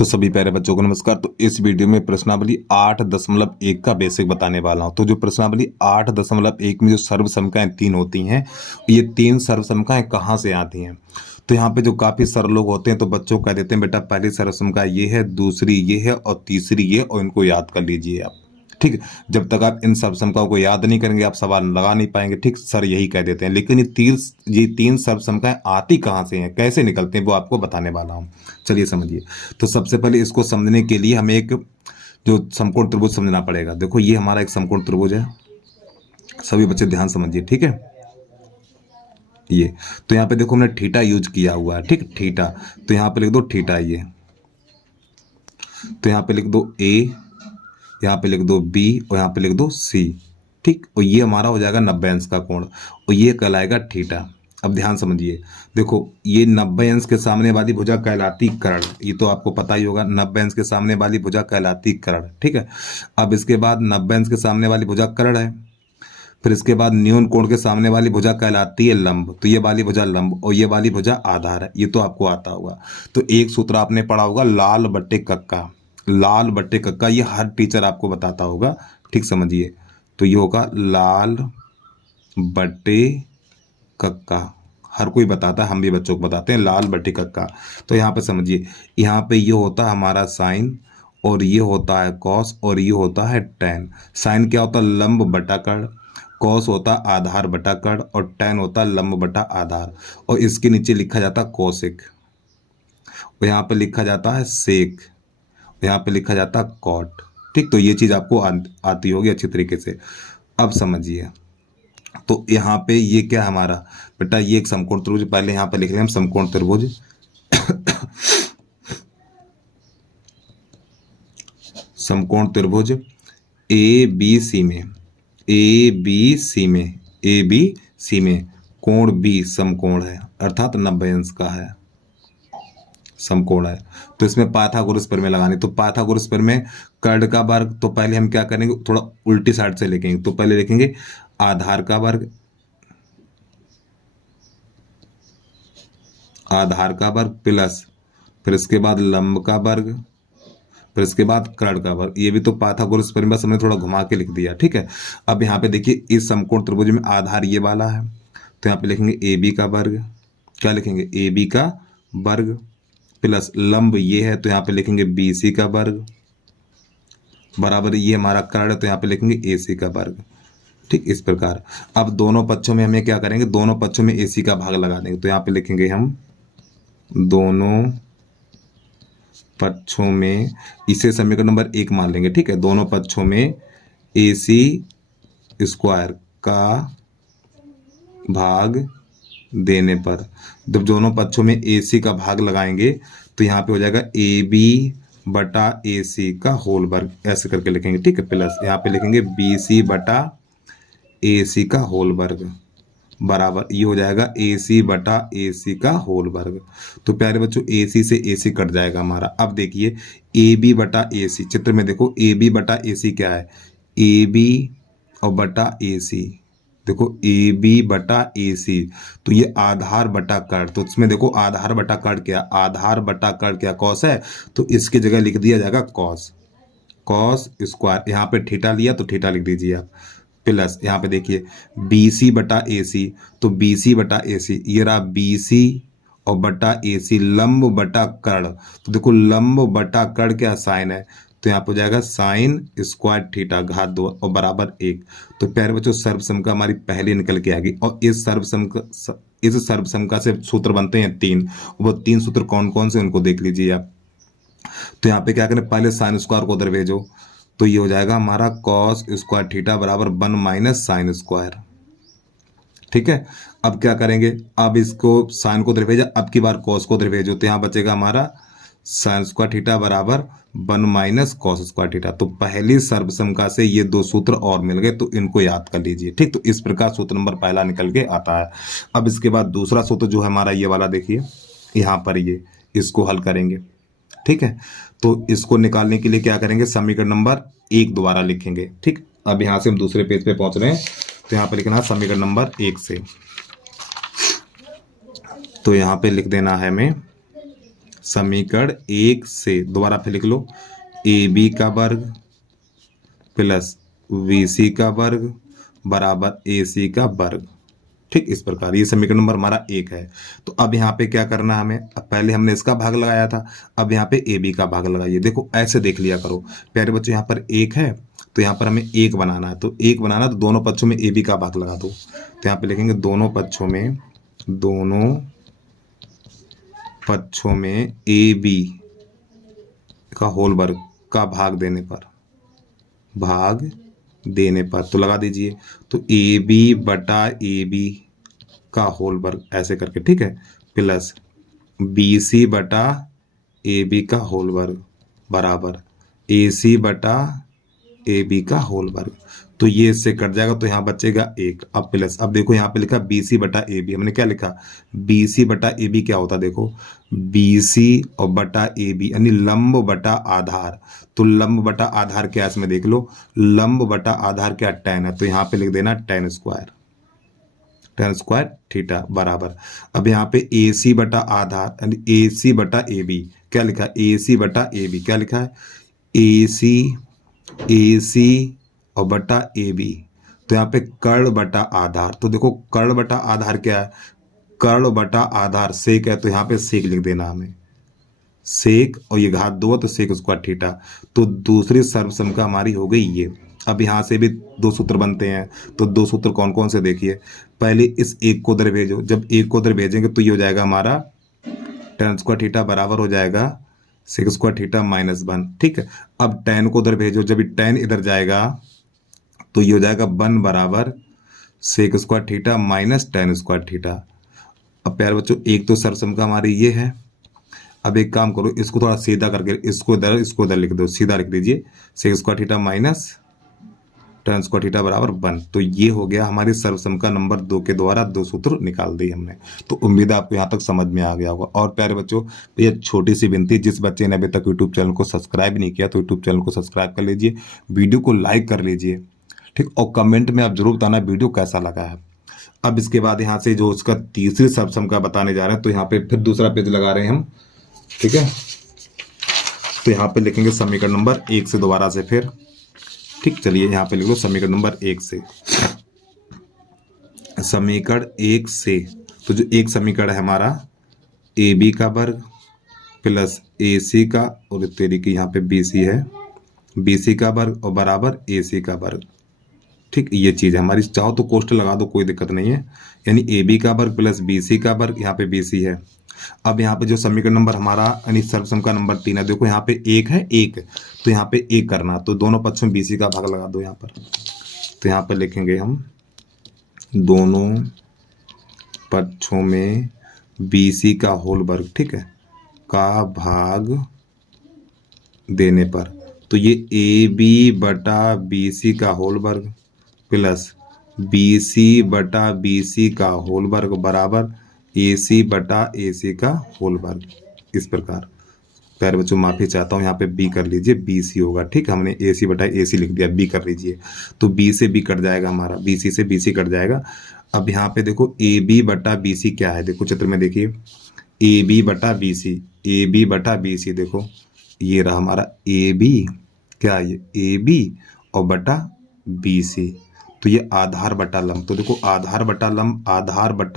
तो सभी प्यारे बच्चों को नमस्कार। तो इस वीडियो में प्रश्नावली 8.1 का बेसिक बताने वाला हूं। तो जो प्रश्नावली 8.1 में जो सर्व समकाएं तीन होती हैं, ये तीन सर्व समकाएं कहाँ से आती हैं? तो यहाँ पे जो काफी सरल लोग होते हैं तो बच्चों कह देते हैं बेटा पहली सर्व समका ये है, दूसरी ये है और तीसरी ये, और इनको याद कर लीजिए आप। ठीक है, जब तक आप इन सर्व समकाओं को याद नहीं करेंगे आप सवाल लगा नहीं पाएंगे। ठीक, सर यही कह देते हैं, लेकिन ये तीन सर्व समकाएं आती कहाँ से हैं, कैसे निकलते हैं, वो आपको बताने वाला हूँ। चलिए समझिए। तो सबसे पहले इसको समझने के लिए हमें एक जो समकोण त्रिभुज समझना पड़ेगा। देखो ये हमारा एक समकोण त्रिभुज है, सभी बच्चे ध्यान समझिए। ठीक है, ये तो यहाँ पे देखो हमने थीटा यूज किया हुआ है। ठीक, थीटा, तो यहाँ पे लिख दो थीटा ये, तो यहाँ पे लिख दो ए, यहाँ पे लिख दो बी और यहाँ पे लिख दो सी। ठीक, और ये हमारा हो जाएगा 90 अंश का कोण और ये कहलाएगा थीटा। अब ध्यान समझिए, देखो ये 90 अंश के सामने वाली भुजा कहलाती कर्ण, ये तो आपको पता ही होगा। 90 अंश के सामने वाली भुजा कहलाती कर्ण। ठीक है, अब इसके बाद 90 अंश के सामने वाली भुजा कर्ण है, फिर इसके बाद न्यून कोण के सामने वाली भुजा कहलाती है लंब, तो ये वाली भुजा लंब और ये वाली भुजा आधार है, ये तो आपको आता होगा। तो एक सूत्र आपने पढ़ा होगा लाल बट्टे कक्का, लाल बट्टे कक्का, ये हर टीचर आपको बताता होगा। ठीक समझिए, तो ये होगा लाल बट्टे कक्का, हर कोई बताता है, हम भी बच्चों को बताते हैं लाल बट्टे कक्का। तो यहाँ पे समझिए, यहाँ पे ये होता है हमारा साइन और ये होता है कॉस और ये होता है टेन। साइन क्या होता है? लंब बटा कर्ण, कॉस होता आधार बटा कर्ण और टेन होता लंब बटा आधार, और इसके नीचे लिखा जाता कोसेक, और यहाँ पे लिखा जाता है सेक, यहाँ पे लिखा जाता कॉट। ठीक, तो ये चीज आपको आती होगी अच्छी तरीके से। अब समझिए, तो यहाँ पे ये क्या है हमारा बेटा, ये एक समकोण त्रिभुज, पहले यहाँ पे लिख लें हम समकोण त्रिभुज। समकोण त्रिभुज ए बी सी में, ए बी सी में, ए बी सी में कोण बी समकोण है, अर्थात 90 अंश का है, समकोण है। तो इसमें पाइथागोरस प्रमेय लगानी, तो पाइथागोरस प्रमेय कर्ण का वर्ग, तो पहले हम क्या करेंगे, थोड़ा उल्टी साइड से लिखेंगे। तो पहले लिखेंगे आधार का वर्ग, आधार का वर्ग प्लस, फिर इसके बाद लंब का वर्ग, फिर इसके बाद कर्ण का वर्ग। ये भी तो पाइथागोरस प्रमेय, बस हमने थोड़ा घुमा के लिख दिया। ठीक है, अब यहाँ पे देखिए इस समकोण त्रिभुज में आधार ये वाला है, तो यहाँ पे लिखेंगे ए बी का वर्ग, क्या लिखेंगे ए बी का वर्ग, प्लस लंब ये है तो यहाँ पे लिखेंगे बी सी का वर्ग, बराबर ये हमारा कर्ण है तो यहाँ पे लिखेंगे ए सी का वर्ग। ठीक, इस प्रकार। अब दोनों पक्षों में हमें क्या करेंगे, दोनों पक्षों में ए सी का भाग लगा देंगे, तो यहाँ पे लिखेंगे हम दोनों पक्षों में, इसे समीकरण नंबर 1 मान लेंगे। ठीक है, दोनों पक्षों में ए सी स्क्वायर का भाग देने पर, जब दोनों पक्षों में ए सी का भाग लगाएंगे तो यहाँ पे हो जाएगा ए बी बटा ए सी का होल वर्ग, ऐसे करके लिखेंगे। ठीक है, प्लस यहाँ पे लिखेंगे बी सी बटा ए सी का होल वर्ग, बराबर ये हो जाएगा ए सी बटा ए सी का होल वर्ग। तो प्यारे बच्चों ए सी से ए सी कट जाएगा हमारा। अब देखिए ए बी बटा ए सी, चित्र में देखो ए बी बटा ए सी क्या है, ए बी और बटा ए सी, देखो ए बी बटा ए सी, तो ये आधार बटा कर्ण, तो इसमें देखो आधार बटा कर्ण क्या, आधार बटा कर्ण क्या कॉस है, तो इसकी जगह लिख दिया जाएगा कॉस, कॉस स्क्वायर, यहाँ पे थीटा लिया तो थीटा लिख दीजिए आप, प्लस यहाँ पे देखिए बी सी बटा ए सी, तो बी सी बटा ए सी, ये रहा बी सी और बटा ए सी, लंब बटा कर्ण, तो देखो लंब बटा कर्ण क्या साइन है, तो यहाँ पे हो जाएगा साइन स्क्वायर थीटा घात 2 और बराबर 1। तो प्यारे बच्चों सर्वसमका हमारी पहले निकल के आ गई, और इस सर्वसमका से सूत्र बनते हैं 3, वो 3 सूत्र कौन कौन से उनको देख लीजिए आप। तो यहाँ पे क्या करें, पहले साइन स्क्वायर को उधर भेजो, तो ये हो जाएगा हमारा कॉस स्क्वायर थीटा बराबर 1 माइनस साइन स्क्वायर। ठीक है, अब क्या करेंगे, अब इसको साइन को उधर भेजा, अब की बार कॉस को उधर भेजो, तो यहाँ बचेगा हमारा साइन स्क्वायर थीटा बराबर 1 माइनस कॉस स्क्वायर थीटा। तो पहली सर्वसमका से ये 2 सूत्र और मिल गए, तो इनको याद कर लीजिए। ठीक, तो इस प्रकार सूत्र नंबर पहला निकल के आता है। अब इसके बाद दूसरा सूत्र जो है हमारा ये वाला, देखिए यहाँ पर ये, इसको हल करेंगे। ठीक है, तो इसको निकालने के लिए क्या करेंगे, समीकरण नंबर 1 दोबारा लिखेंगे। ठीक, अब यहाँ से हम दूसरे पेज पे पहुंच रहे हैं, तो यहाँ पे लिखना समीकरण नंबर 1 से, तो यहाँ पे लिख देना है हमें समीकरण 1 से दोबारा फिर लिख लो, ए बी का वर्ग प्लस बी सी का वर्ग बराबर ए सी का वर्ग। ठीक, इस प्रकार ये समीकरण नंबर हमारा 1 है। तो अब यहाँ पे क्या करना है हमें, अब पहले हमने इसका भाग लगाया था, अब यहाँ पे ए बी का भाग लगाइए। देखो ऐसे देख लिया करो प्यारे बच्चों, यहाँ पर 1 है तो यहाँ पर हमें 1 बनाना है, तो 1 बनाना तो दोनों पक्षों में ए बी का भाग लगा दो। तो यहाँ पे लिखेंगे दोनों पक्षों में ए बी का होल वर्ग का भाग देने पर तो लगा दीजिए, तो ए बी बटा ए बी का होल वर्ग ऐसे करके, ठीक है, प्लस बी सी बटा ए बी का होल वर्ग बराबर ए सी बटा ए बी का होल वर्ग। तो ये इससे कट जाएगा तो यहाँ बचेगा 1। अब प्लस, अब देखो यहाँ पे लिखा बी सी बटा ए बी, हमने क्या लिखा, बी सी बटा ए बी क्या होता है, देखो बी सी और बटा ए बी यानी लंब बटा आधार। तो लंब बटा आधार क्या है इसमें देख लो, लंब बटा आधार क्या, tan है, तो यहाँ पे लिख देना tan स्क्वायर थीटा बराबर। अब यहाँ पे ए सी बटा आधार यानी ए सी बटा ए बी क्या लिखा, ए सी बटा ए बी क्या लिखा है, ए सी और बटा ए बी, तो यहाँ पे कर्ण बटा आधार। तो देखो कर्ण बटा आधार क्या है, कर्ण बटा आधार सेक है, तो यहाँ पे सेक लिख देना हमें, सेक और ये घात 2 तो सेक स्क्वायर थीटा। तो दूसरी सर्वसमता हमारी हो गई ये। अब यहाँ से भी 2 सूत्र बनते हैं, तो 2 सूत्र कौन कौन से देखिए, पहले इस एक को उधर भेजो, जब एक को उधर भेजेंगे तो ये हो जाएगा हमारा tan स्क्वायर थीटा बराबर हो जाएगा सेक स्क्वायर थीटा -1। ठीक है, अब tan को उधर भेजो, जब tan इधर जाएगा तो ये हो जाएगा 1 बराबर sec square theta minus tan square theta. अब प्यारे बच्चों एक तो सर्वसमता हमारी ये है। अब एक काम करो, इसको थोड़ा सीधा करके इसको इधर लिख दो, सीधा लिख दीजिए sec square theta minus tan square theta बराबर 1। तो ये हो गया हमारी सर्वसमता नंबर 2 के द्वारा 2 सूत्र निकाल दिए हमने। तो उम्मीद है आपको यहाँ तक समझ में आ गया होगा। और प्यारे बच्चों ये छोटी सी विनती, जिस बच्चे ने अभी तक यूट्यूब चैनल को सब्सक्राइब नहीं किया तो यूट्यूब चैनल को सब्सक्राइब कर लीजिए, वीडियो को लाइक कर लीजिए, ठीक, और कमेंट में आप जरूर बताना वीडियो कैसा लगा है। अब इसके बाद यहाँ से जो उसका तीसरी सर्वसमता बताने जा रहे हैं, तो यहाँ पे फिर दूसरा पेज लगा रहे हैं हम, ठीक है। तो यहाँ पे लिखेंगे समीकरण नंबर 1 से दोबारा से फिर, ठीक, चलिए यहाँ पे लिख लो समीकरण नंबर 1 से। समीकरण 1 से तो जो एक समीकरण है हमारा ए बी का वर्ग प्लस ए सी का, और तेरी की यहाँ पे बी सी है, बी सी का वर्ग और बराबर ए सी का वर्ग। ठीक, ये चीज़ है हमारी, चाहो तो कोष्ठ लगा दो कोई दिक्कत नहीं है, यानी ए बी का वर्ग प्लस बी सी का वर्ग, यहाँ पे बी सी है। अब यहाँ पे जो समीकरण नंबर हमारा यानी सर्वसमता नंबर 3 है, देखो यहाँ पे 1 है 1, तो यहाँ पे 1 करना, तो दोनों पक्षों में बी सी का भाग लगा दो यहाँ पर। तो यहाँ पर लिखेंगे हम दोनों पक्षों में बी सी का होल वर्ग, ठीक है, का भाग देने पर, तो ये ए बी बटा बी सी का होल वर्ग प्लस बी सी बटा बी सी का होल वर्ग बराबर ए सी बटा ए सी का होल वर्ग। इस प्रकार प्यारे बच्चों माफ़ी चाहता हूँ, यहाँ पे बी कर लीजिए, बी सी होगा, ठीक, हमने ए सी बटा ए सी लिख दिया, बी कर लीजिए, तो बी से बी कट जाएगा हमारा, बी सी से बी सी कट जाएगा। अब यहाँ पे देखो ए बी बटा बी सी क्या है, देखो चित्र में देखिए ए बी बटा बी सी, ए बी बटा बी सी, देखो ये रहा हमारा ए बी, क्या ये ए बी और बटा बी सी, तो ये आधार बटा लंब। तो देखो आधार बटा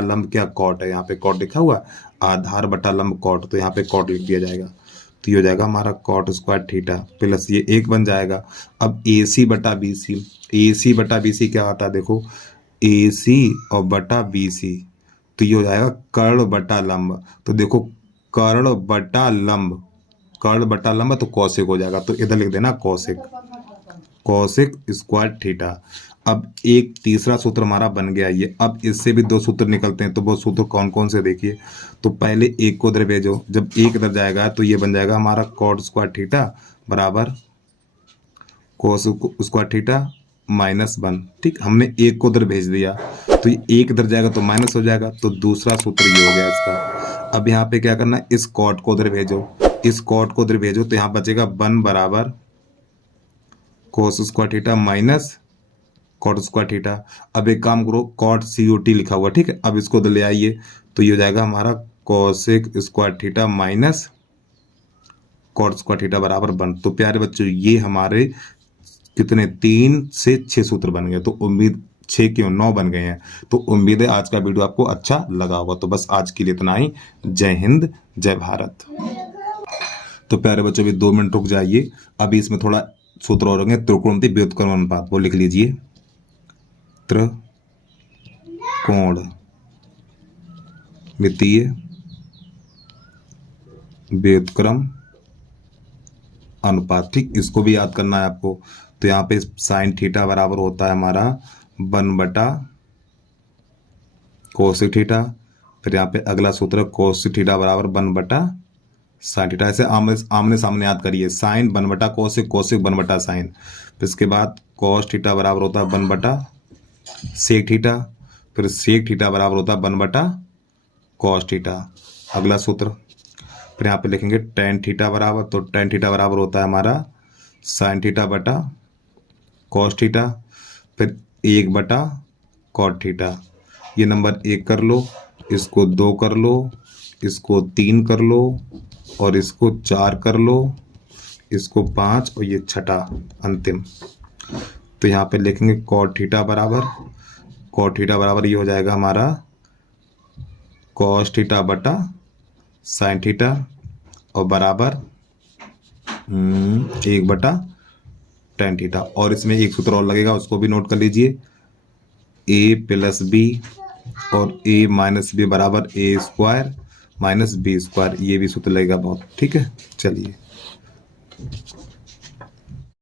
लंब क्या, कॉट है, यहाँ पे कॉट लिखा हुआ, आधार बटा लंब कॉट, तो यहाँ पे कॉट लिख दिया जाएगा, तो ये हो जाएगा हमारा कॉट स्क्वायर थीटा प्लस ये 1 बन जाएगा। अब ए सी बटा बी सी, ए सी बटा बी सी क्या आता है, देखो ए सी और बटा बी सी, तो ये हो जाएगा कर्ण बटा लंब। तो देखो कर्ण बटा लंब तो कौशिक हो जाएगा, तो इधर लिख देना कौशिक स्क्वायर थीटा। अब एक तीसरा सूत्र हमारा बन गया ये। अब इससे भी 2 सूत्र निकलते हैं, तो वो सूत्र कौन कौन से देखिए, तो पहले 1 को इधर भेजो, जब 1 इधर जाएगा तो ये बन जाएगा हमारा कॉट स्क्वायर थीटा बराबर कोस स्क्वायर थीटा -1। ठीक, हमने 1 को इधर भेज दिया, तो ये 1 इधर जाएगा तो माइनस हो जाएगा, तो दूसरा सूत्र ये हो गया इसका। अब यहाँ पे क्या करना है, इस कॉट को इधर भेजो, तो यहाँ बचेगा 1 बराबर cos square theta minus cot square theta. अब एक काम करो, कॉट COT लिखा हुआ, ठीक है, अब इसको ले आइए, तो ये हो जाएगा हमारा cosec square theta minus cot square theta बराबर 1। तो प्यारे बच्चों ये हमारे कितने 3 से 6 सूत्र बन गए। तो उम्मीद 6 क्यों 9 बन गए हैं। तो उम्मीद है आज का वीडियो आपको अच्छा लगा होगा। तो बस आज के लिए इतना ही। जय हिंद जय भारत। तो प्यारे बच्चों भी 2 मिनट रुक जाइए। अभी इसमें थोड़ा सूत्र और होंगे। त्रिकोणमिति व्युत्क्रम अनुपात वो लिख लीजिए। त्रिकोणमितीय व्युत्क्रम अनुपात। ठीक, इसको भी याद करना है आपको। तो यहाँ पे साइन थीटा बराबर होता है हमारा 1/कोसेक थीटा। फिर यहाँ पे अगला सूत्र कोसेक थीटा बराबर 1/साइन थीटा। ऐसे आमने सामने याद करिए। Sine one by cosec, cosec one by sine. फिर इसके बाद कॉस थीटा बराबर होता है 1/सेक थीटा। फिर सेक थीटा बराबर होता है 1/कॉस थीटा। अगला सूत्र फिर यहाँ पे लिखेंगे टेन थीटा बराबर। तो टेन थीटा बराबर होता है हमारा साइन थीटा बटा कॉस थीटा। फिर 1/कॉट थीटा। ये नंबर 1 कर लो, इसको 2 कर लो, इसको 3 कर लो, और इसको 4 कर लो, इसको 5, और ये छठा अंतिम। तो यहाँ पे लिखेंगे कॉट थीटा बराबर ये हो जाएगा हमारा कॉस थीटा बटा साइन थीटा, और बराबर 1/tan थीटा। और इसमें एक सूत्र और लगेगा, उसको भी नोट कर लीजिए। a + b और a - b बराबर a² - b²। ये भी सूत्र लगेगा बहुत। ठीक है, चलिए।